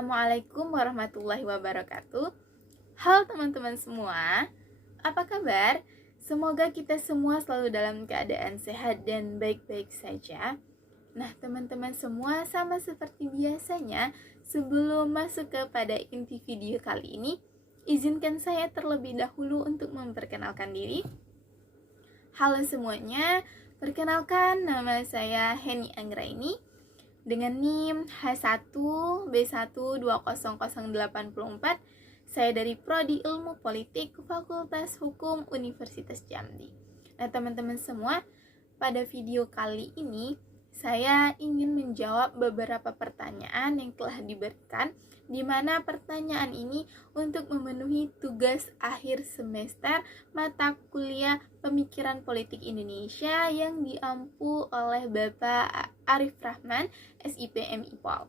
Assalamualaikum warahmatullahi wabarakatuh. Halo teman-teman semua, apa kabar? Semoga kita semua selalu dalam keadaan sehat dan baik-baik saja. Nah teman-teman semua, sama seperti biasanya, sebelum masuk kepada inti video kali ini, izinkan saya terlebih dahulu untuk memperkenalkan diri. Halo semuanya, perkenalkan nama saya Heni Anggraini dengan NIM H1B1200804. Saya dari Prodi Ilmu Politik Fakultas Hukum Universitas Jambi. Nah teman-teman semua, pada video kali ini saya ingin menjawab beberapa pertanyaan yang telah diberikan, di mana pertanyaan ini untuk memenuhi tugas akhir semester mata kuliah Pemikiran Politik Indonesia yang diampu oleh Bapak Arif Rahman, SIPM IPOL.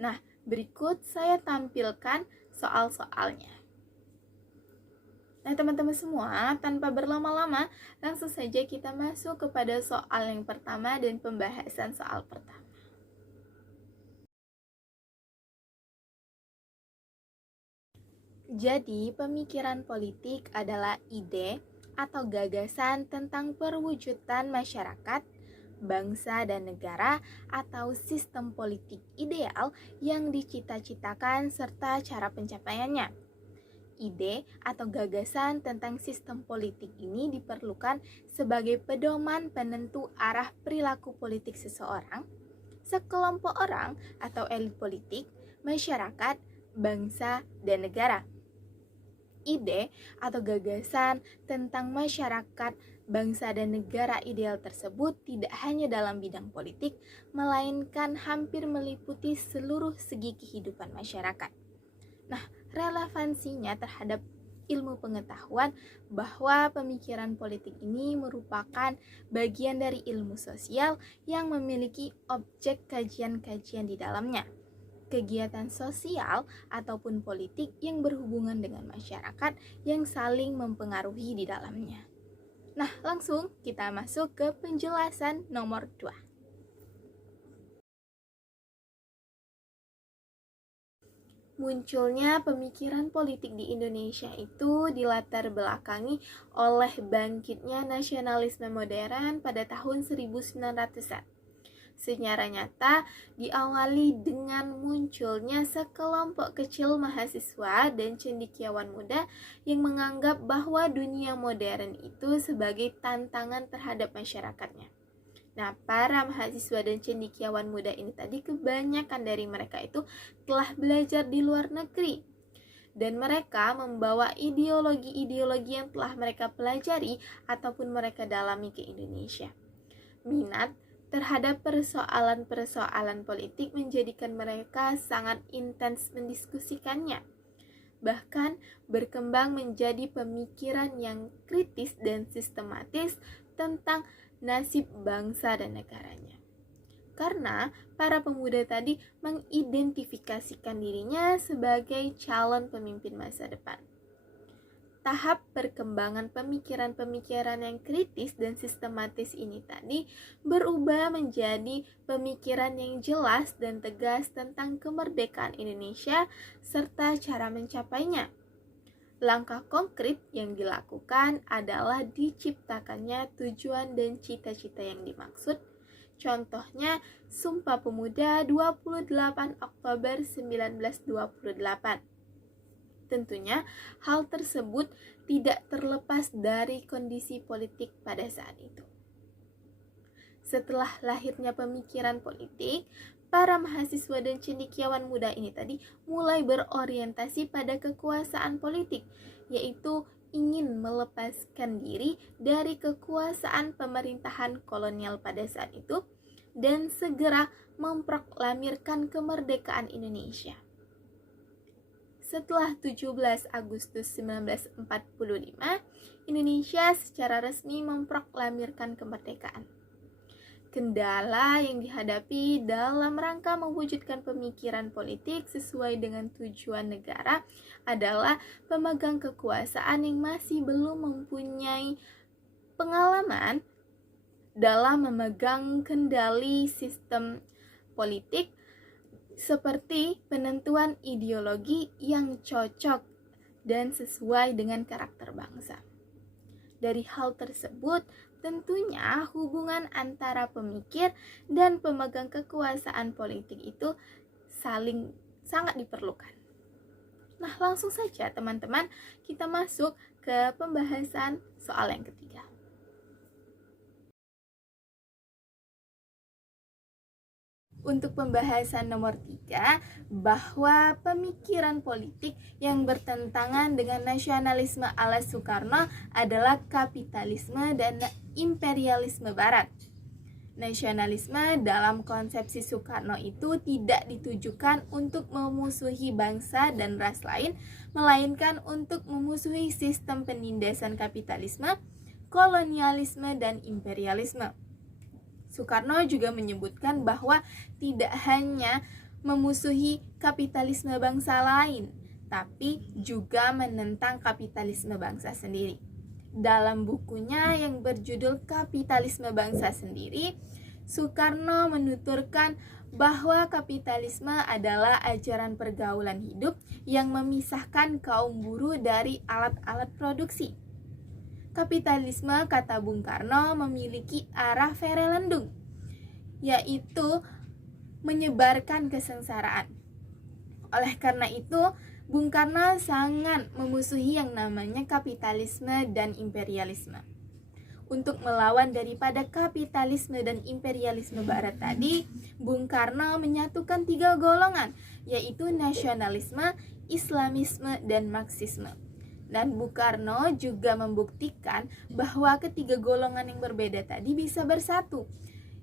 Nah, berikut saya tampilkan soal-soalnya. Nah, teman-teman semua, tanpa berlama-lama, langsung saja kita masuk kepada soal yang pertama dan pembahasan soal pertama. Jadi, pemikiran politik adalah ide atau gagasan tentang perwujudan masyarakat, bangsa dan negara atau sistem politik ideal yang dicita-citakan serta cara pencapaiannya. Ide atau gagasan tentang sistem politik ini diperlukan sebagai pedoman penentu arah perilaku politik seseorang, sekelompok orang atau elit politik, masyarakat, bangsa, dan negara. Ide atau gagasan tentang masyarakat, bangsa, dan negara ideal tersebut tidak hanya dalam bidang politik, melainkan hampir meliputi seluruh segi kehidupan masyarakat. Nah, relevansinya terhadap ilmu pengetahuan bahwa pemikiran politik ini merupakan bagian dari ilmu sosial yang memiliki objek kajian-kajian di dalamnya. Kegiatan sosial ataupun politik yang berhubungan dengan masyarakat yang saling mempengaruhi di dalamnya. Nah, langsung kita masuk ke penjelasan nomor 2. Munculnya pemikiran politik di Indonesia itu dilatar belakangi oleh bangkitnya nasionalisme modern pada tahun 1900-an. Secara nyata diawali dengan munculnya sekelompok kecil mahasiswa dan cendekiawan muda yang menganggap bahwa dunia modern itu sebagai tantangan terhadap masyarakatnya. Nah, para mahasiswa dan cendekiawan muda ini tadi, kebanyakan dari mereka itu telah belajar di luar negeri. Dan mereka membawa ideologi-ideologi yang telah mereka pelajari ataupun mereka dalami ke Indonesia. Minat terhadap persoalan-persoalan politik menjadikan mereka sangat intens mendiskusikannya. Bahkan berkembang menjadi pemikiran yang kritis dan sistematis tentang nasib bangsa dan negaranya. Karena para pemuda tadi mengidentifikasikan dirinya sebagai calon pemimpin masa depan. Tahap perkembangan pemikiran-pemikiran yang kritis dan sistematis ini tadi berubah menjadi pemikiran yang jelas dan tegas tentang kemerdekaan Indonesia serta cara mencapainya. Langkah konkret yang dilakukan adalah diciptakannya tujuan dan cita-cita yang dimaksud. Contohnya, Sumpah Pemuda 28 Oktober 1928. Tentunya hal tersebut tidak terlepas dari kondisi politik pada saat itu. Setelah lahirnya pemikiran politik, para mahasiswa dan cendekiawan muda ini tadi mulai berorientasi pada kekuasaan politik, yaitu ingin melepaskan diri dari kekuasaan pemerintahan kolonial pada saat itu dan segera memproklamirkan kemerdekaan Indonesia. Setelah 17 Agustus 1945, Indonesia secara resmi memproklamirkan kemerdekaan. Kendala yang dihadapi dalam rangka mewujudkan pemikiran politik sesuai dengan tujuan negara adalah pemegang kekuasaan yang masih belum mempunyai pengalaman dalam memegang kendali sistem politik seperti penentuan ideologi yang cocok dan sesuai dengan karakter bangsa. Dari hal tersebut, tentunya hubungan antara pemikir dan pemegang kekuasaan politik itu saling sangat diperlukan. Nah, langsung saja teman-teman, kita masuk ke pembahasan soal yang ketiga. Untuk pembahasan nomor 3, bahwa pemikiran politik yang bertentangan dengan nasionalisme ala Soekarno adalah kapitalisme dan imperialisme barat. Nasionalisme dalam konsepsi Soekarno itu tidak ditujukan untuk memusuhi bangsa dan ras lain, melainkan untuk memusuhi sistem penindasan kapitalisme, kolonialisme, dan imperialisme. Soekarno juga menyebutkan bahwa tidak hanya memusuhi kapitalisme bangsa lain, tapi juga menentang kapitalisme bangsa sendiri. Dalam bukunya yang berjudul Kapitalisme Bangsa Sendiri, Soekarno menuturkan bahwa kapitalisme adalah ajaran pergaulan hidup yang memisahkan kaum buruh dari alat-alat produksi. Kapitalisme, kata Bung Karno, memiliki arah verelendung, yaitu menyebarkan kesengsaraan. Oleh karena itu, Bung Karno sangat memusuhi yang namanya kapitalisme dan imperialisme. Untuk melawan daripada kapitalisme dan imperialisme barat tadi, Bung Karno menyatukan 3 golongan, yaitu nasionalisme, islamisme, dan marxisme. Dan Bung Karno juga membuktikan bahwa ketiga golongan yang berbeda tadi bisa bersatu,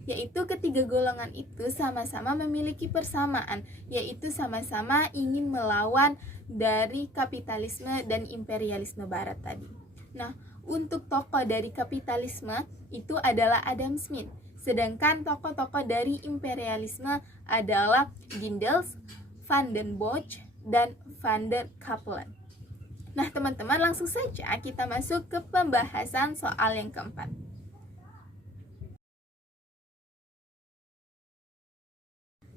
yaitu ketiga golongan itu sama-sama memiliki persamaan, yaitu sama-sama ingin melawan dari kapitalisme dan imperialisme barat tadi. Nah, untuk tokoh dari kapitalisme itu adalah Adam Smith, sedangkan tokoh-tokoh dari imperialisme adalah Gindels, Van den Bosch, dan Van der Capellen. Nah, teman-teman, langsung saja kita masuk ke pembahasan soal yang keempat.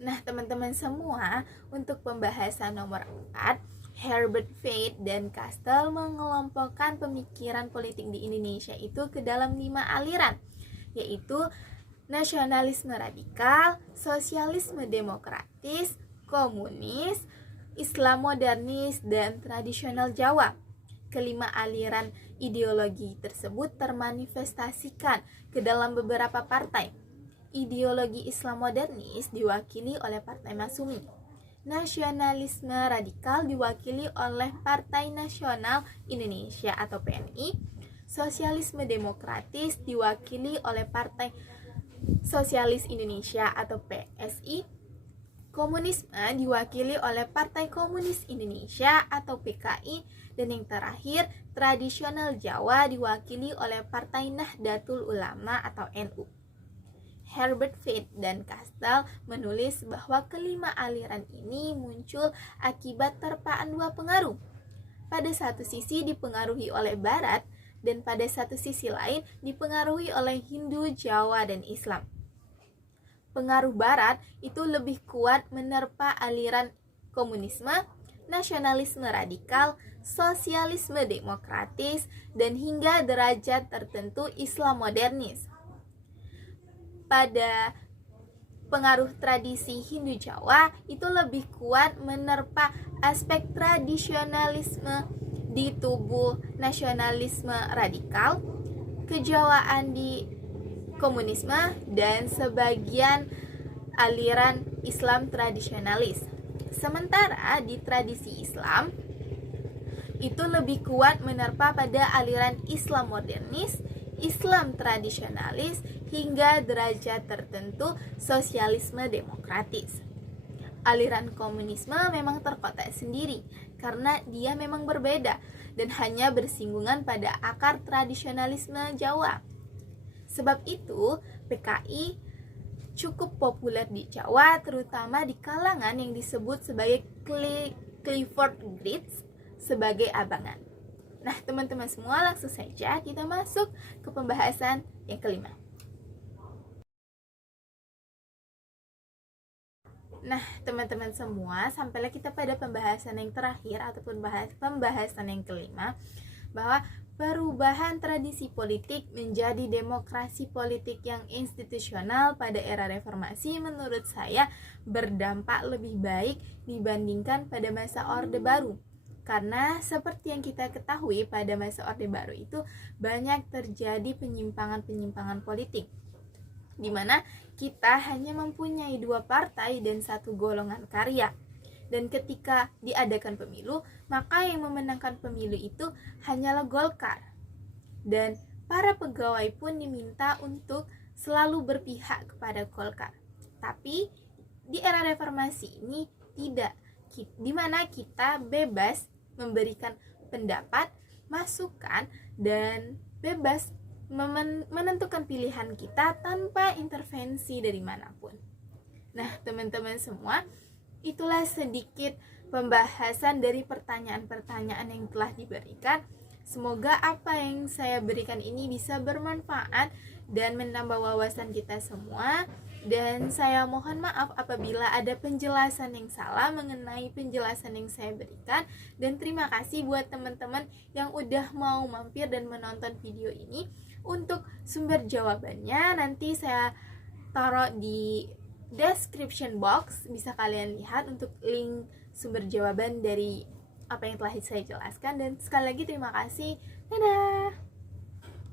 Nah, teman-teman semua, untuk pembahasan nomor 4, Herbert Feith dan Kastel mengelompokkan pemikiran politik di Indonesia itu ke dalam 5 aliran, yaitu nasionalisme radikal, sosialisme demokratis, komunis, Islam modernis, dan tradisional Jawa. Kelima aliran ideologi tersebut termanifestasikan ke dalam beberapa partai. Ideologi Islam modernis diwakili oleh Partai Masyumi. Nasionalisme radikal diwakili oleh Partai Nasional Indonesia atau PNI. Sosialisme demokratis diwakili oleh Partai Sosialis Indonesia atau PSI. Komunisme diwakili oleh Partai Komunis Indonesia atau PKI, dan yang terakhir, tradisional Jawa diwakili oleh Partai Nahdlatul Ulama atau NU. Herbert Feith dan Kastel menulis bahwa kelima aliran ini muncul akibat terpaan 2 pengaruh. Pada satu sisi dipengaruhi oleh Barat, dan pada satu sisi lain dipengaruhi oleh Hindu, Jawa, dan Islam. Pengaruh Barat itu lebih kuat menerpa aliran komunisme, nasionalisme radikal, sosialisme demokratis, dan hingga derajat tertentu Islam modernis. Pada pengaruh tradisi Hindu Jawa itu lebih kuat menerpa aspek tradisionalisme di tubuh nasionalisme radikal, kejawaan di komunisme, dan sebagian aliran Islam tradisionalis. Sementara di tradisi Islam itu lebih kuat menerpa pada aliran Islam modernis, Islam tradisionalis, hingga derajat tertentu sosialisme demokratis. Aliran komunisme memang terkotak sendiri karena dia memang berbeda dan hanya bersinggungan pada akar tradisionalisme Jawa. Sebab itu, PKI cukup populer di Jawa, terutama di kalangan yang disebut sebagai Clifford Geertz sebagai abangan. Nah, teman-teman semua, langsung saja kita masuk ke pembahasan yang kelima. Nah, teman-teman semua, sampailah kita pada pembahasan yang terakhir ataupun pembahasan yang kelima, bahwa perubahan tradisi politik menjadi demokrasi politik yang institusional pada era reformasi menurut saya berdampak lebih baik dibandingkan pada masa Orde Baru. Karena seperti yang kita ketahui, pada masa Orde Baru itu banyak terjadi penyimpangan-penyimpangan politik, di mana kita hanya mempunyai 2 partai dan 1 golongan karya. Dan ketika diadakan pemilu, maka yang memenangkan pemilu itu hanyalah Golkar. Dan para pegawai pun diminta untuk selalu berpihak kepada Golkar. Tapi di era reformasi ini tidak, di mana kita bebas memberikan pendapat, masukan, dan bebas menentukan pilihan kita tanpa intervensi dari manapun. Nah, teman-teman semua, itulah sedikit pembahasan dari pertanyaan-pertanyaan yang telah diberikan. Semoga apa yang saya berikan ini bisa bermanfaat dan menambah wawasan kita semua. Dan saya mohon maaf apabila ada penjelasan yang salah mengenai penjelasan yang saya berikan. Dan terima kasih buat teman-teman yang udah mau mampir dan menonton video ini. Untuk sumber jawabannya nanti saya taruh di description box, bisa kalian lihat untuk link sumber jawaban dari apa yang telah saya jelaskan. Dan sekali lagi terima kasih. Dadah.